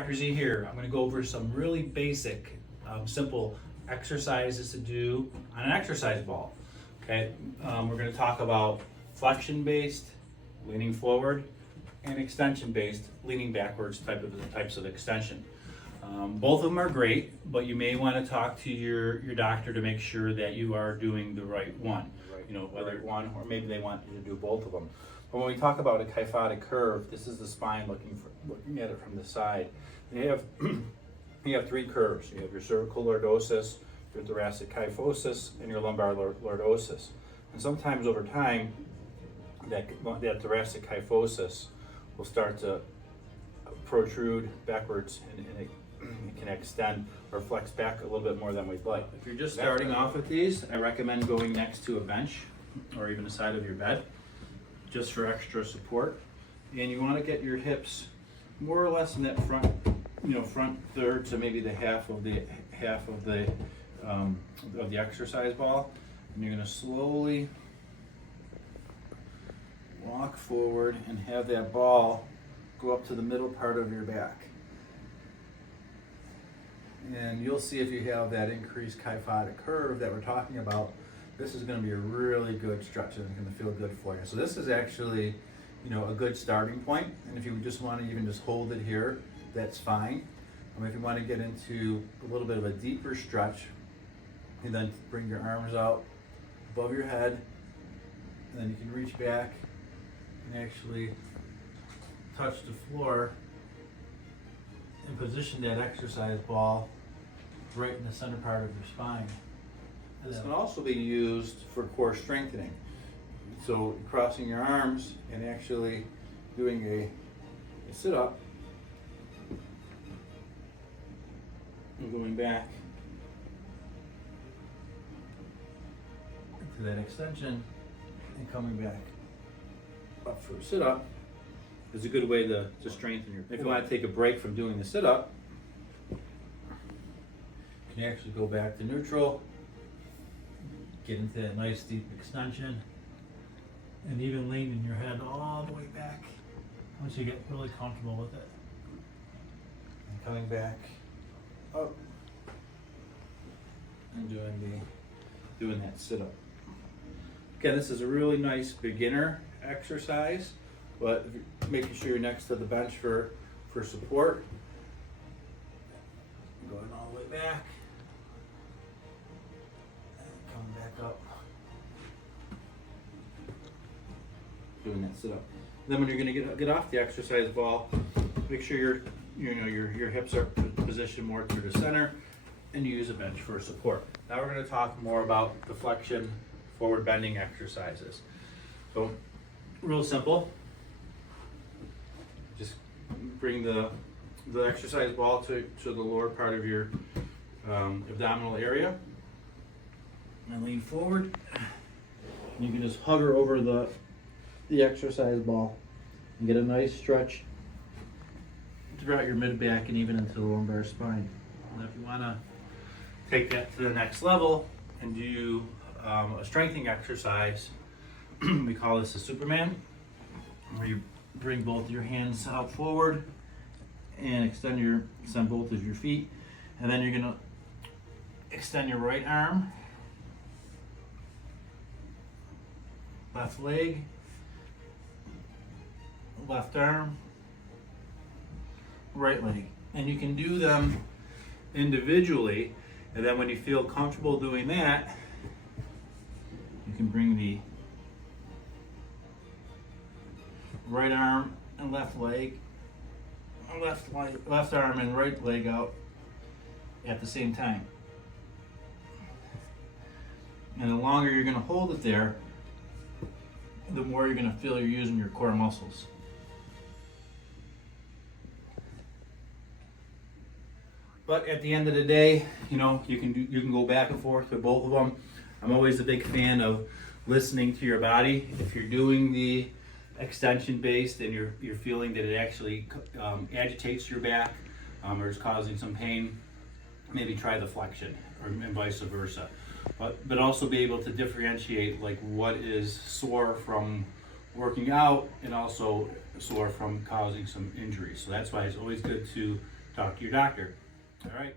Dr. Z here. I'm going to go over some really basic, simple exercises to do on an exercise ball. Okay, we're going to talk about flexion-based, leaning forward, and extension-based, leaning backwards types of extension. Both of them are great, but you may want to talk to your doctor to make sure that you are doing the right one. You know, whether one or maybe they want you to do both of them. But when we talk about a kyphotic curve, this is the spine looking at it from the side. And you have three curves. You have your cervical lordosis, your thoracic kyphosis, and your lumbar lordosis. And sometimes over time, that thoracic kyphosis will start to protrude backwards, and it can extend or flex back a little bit more than we'd like. If you're just starting off with these, I recommend going next to a bench or even the side of your bed, just for extra support. And you want to get your hips more or less in that front third to maybe the half of the exercise ball. And you're going to slowly walk forward and have that ball go up to the middle part of your back. And you'll see if you have that increased kyphotic curve that we're talking about, this is going to be a really good stretch and it's going to feel good for you. So this is actually, a good starting point. And if you just want to even just hold it here, that's fine. If you want to get into a little bit of a deeper stretch, and then bring your arms out above your head, and then you can reach back and actually touch the floor and position that exercise ball right in the center part of your spine. This can also be used for core strengthening. So crossing your arms and actually doing a sit-up and going back to that extension and coming back up for a sit-up is a good way to strengthen your core. If you want to take a break from doing the sit-up, you can actually go back to neutral, get into that nice deep extension, and even leaning your head all the way back once you get really comfortable with it. And coming back up and doing that sit-up. Again, this is a really nice beginner exercise, but making sure you're next to the bench for support. Going all the way back and coming back up, doing that sit up. Then when you're going to get off the exercise ball, make sure your hips are positioned more to the center, and you use a bench for support. Now we're going to talk more about the flexion forward bending exercises. So real simple. Just bring the exercise ball to the lower part of your abdominal area and lean forward. And you can just hover over the exercise ball and get a nice stretch throughout your mid back and even into the lumbar spine. And if you want to take that to the next level and do a strengthening exercise, we call this a Superman, where you bring both your hands out forward and extend both of your feet, and then you're going to extend your right arm, left leg, left arm, right leg. And you can do them individually, and then when you feel comfortable doing that, you can bring the right arm and left leg, left arm and right leg out at the same time. And the longer you're going to hold it there, the more you're going to feel you're using your core muscles. But at the end of the day, you can go back and forth with both of them. I'm always a big fan of listening to your body. If you're doing the extension based and you're feeling that it actually agitates your back or is causing some pain, maybe try the flexion, and vice versa. But also be able to differentiate like what is sore from working out and also sore from causing some injuries. So that's why it's always good to talk to your doctor. All right.